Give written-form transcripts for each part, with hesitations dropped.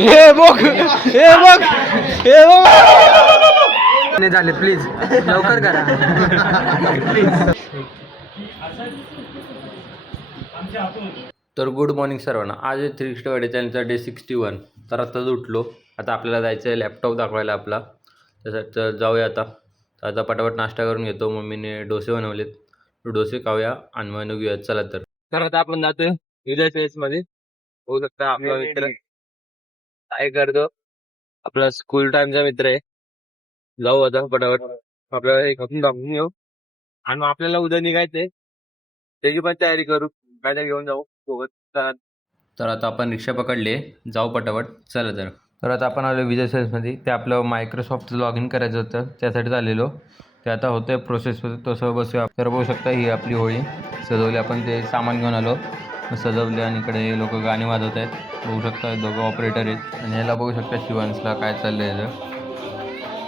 हे बघ हे बघ हे बघ नाही झाले प्लीज लवकर करा. तर गुड मॉर्निंग सर्वांना. आज आहे 360 चॅनलचा डे 61. तर आताच उठलो. आता आपल्याला जायचं आहे लॅपटॉप दाखवायला आपला. त्यासाठी जाऊया आता. तर आता पटापट नाश्ता करून घेतो. मम्मीने डोसे बनवलेत. डोसे खाऊया आणि मग निघूया. चला तर आता आपण जातोय विजय फेसमध्ये. होऊ शकता आपला मित्र काय करतो. आपला स्कूल टाइमचा मित्र आहे. जाऊ आता पटापट आपल्याला एक आपण दाखवून येऊ आणि मग आपल्याला उद्या निघायचंय त्याची पण तयारी करू. काय काय घेऊन जाऊ सोबत. तर आता आपण रिक्षा पकडले. जाऊ पटापट. चला तर आता आपण आलो विजय सेल्समध्ये. ते आपलं मायक्रोसॉफ्टचं लॉग इन करायचं होतं त्यासाठी आलेलो. ते आता होतं आहे प्रोसेसमध्ये. तसं बसूया. तर बघू शकता ही आपली होळी सजवली. आपण ते सामान घेऊन आलो सजवले आणि इकडे लोक गाणी वाजवत आहेत. बघू शकता दोघं ऑपरेटर आहेत आणि ह्याला बघू शकता शिवांशला काय चाललं आहे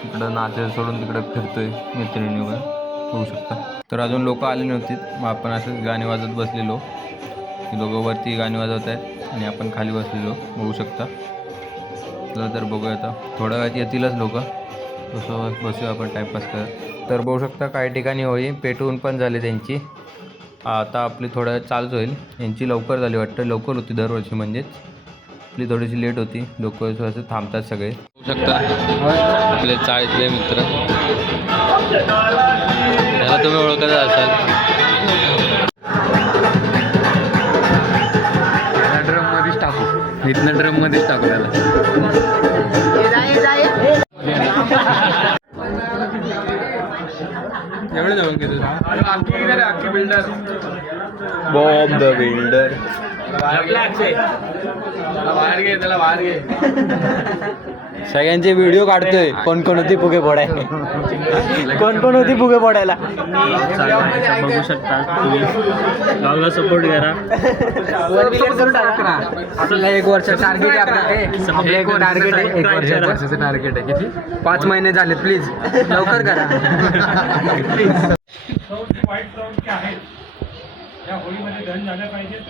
तिकडं नाचायला सोडून तिकडं फिरतोय मैत्रिणीवर बघू शकता. तर अजून लोक आले नव्हती. मग आपण असंच गाणी वाजवत बसलेलो. ही दोघं वरती गाणी वाजवत आहेत आणि आपण खाली बसलेलो बघू शकता. तर बघूया आता थोड्या वेळात येतीलच लोक. तसं बसूया आपण टाईमपास करत. तर बघू शकता काही ठिकाणी होई पेटवून पण झाली त्यांची. आता आपली थोड्या वेळ चालूच होईल. यांची लवकर झाली वाटतं. लवकर होती दरवर्षी म्हणजेच आपली थोडीशी लेट होती. लोक असं थांबतात सगळे बघू शकता. आपले चाळीतले मित्र त्याला तुम्ही ओळखत असाल. ड्रममध्येच टाकू. इथनं ड्रममध्येच टाकू त्याला. एवढं जाऊन की तुझा आखी बिल्डर बॉब द बिल्डर त्याला बाहेर घे. सगळ्यांचे व्हिडिओ काढतोय. कोण कोण होती फुगे फोडायला. कोण कोण होती फुगे फोडायला बघू शकता. ब्लॉगला सपोर्ट करा. आपल्याला 1 वर्ष टार्गेट आहे. आपलं एक टार्गेट आहे. 1 वर्षाचं टार्गेट आहे. किती 5 महिने झाले. प्लीज लवकर करा. वाईट प्रवृत्ती आहेत या होळीमध्ये दहन झाल्या पाहिजेत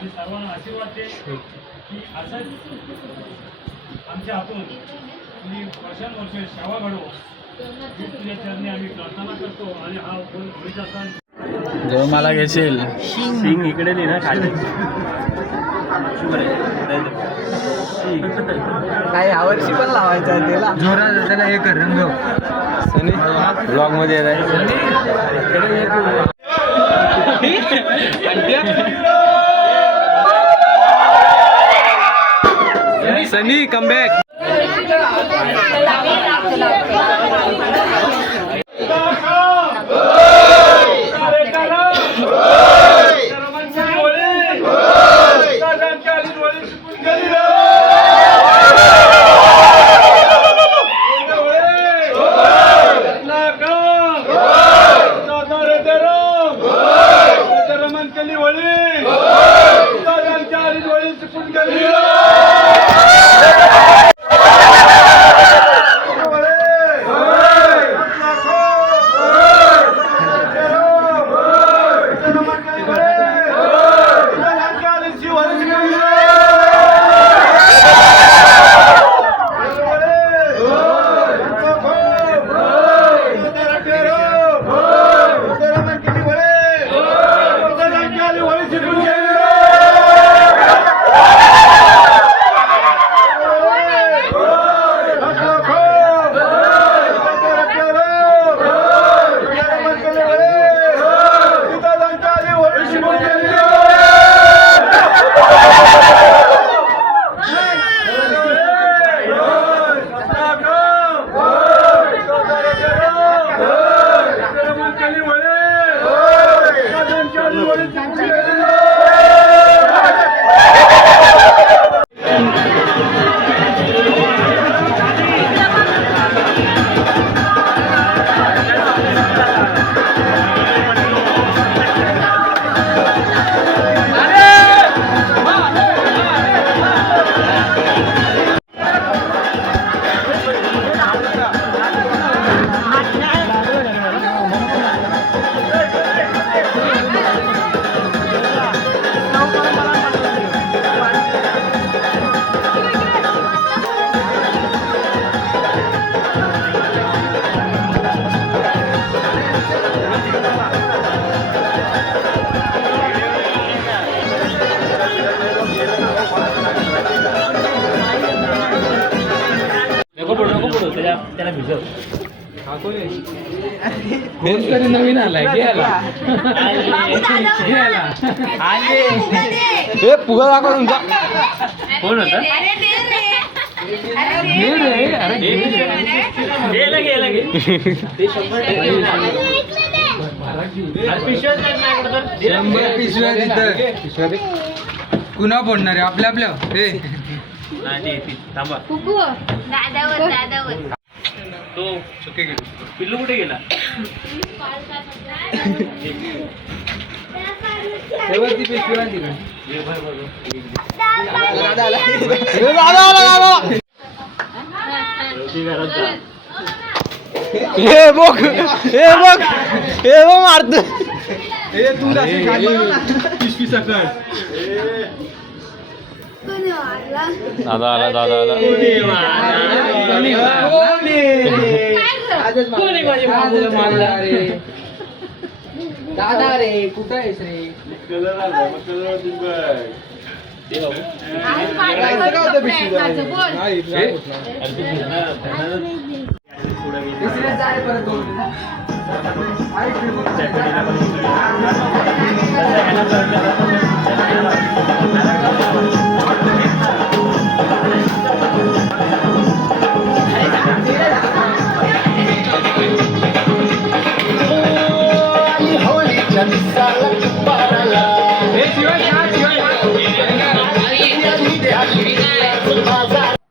आणि सर्वांना आशीर्वाद दे की असंच आमच्या हातून तुम्ही वर्षानुवर्ष सेवा घडो ही तुझ्या चरणी आम्ही प्रार्थना करतो. आणि हा होळीचा सण जेव्हा मला घेशील सिंग इकडे नाही ना खाली काय यावर्षी पण लावायचं आहे त्याला जोरात. त्याला हे कर रंग सनी ब्लॉग मध्ये येत आहे. सनी कम बॅक. नवीन आलाय हे पुगा दाखवा तुमचा. कोण होता गेला गेला गे पुन्हा फोडणार आहे आपल्या आपल्या हे थांबा दादावर तो पिल्लू कुठे गेला हे बघ हे बघ हे बघ मारत. दादा आला दादा आला. दादा रे कुठं आहेस रे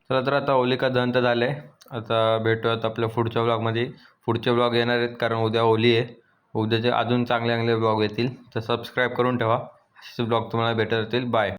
चला तर आता होलिका दहन तर झाले. आता भेटूयात आपल्या पुढच्या ब्लॉगमध्ये. पुढचे ब्लॉग येणार आहेत कारण उद्या होली आहे. उद्याचे अजून चांगले चांगले ब्लॉग येतील तर सबस्क्राईब करून ठेवा. असे ब्लॉग तुम्हाला भेटत राहतील. बाय.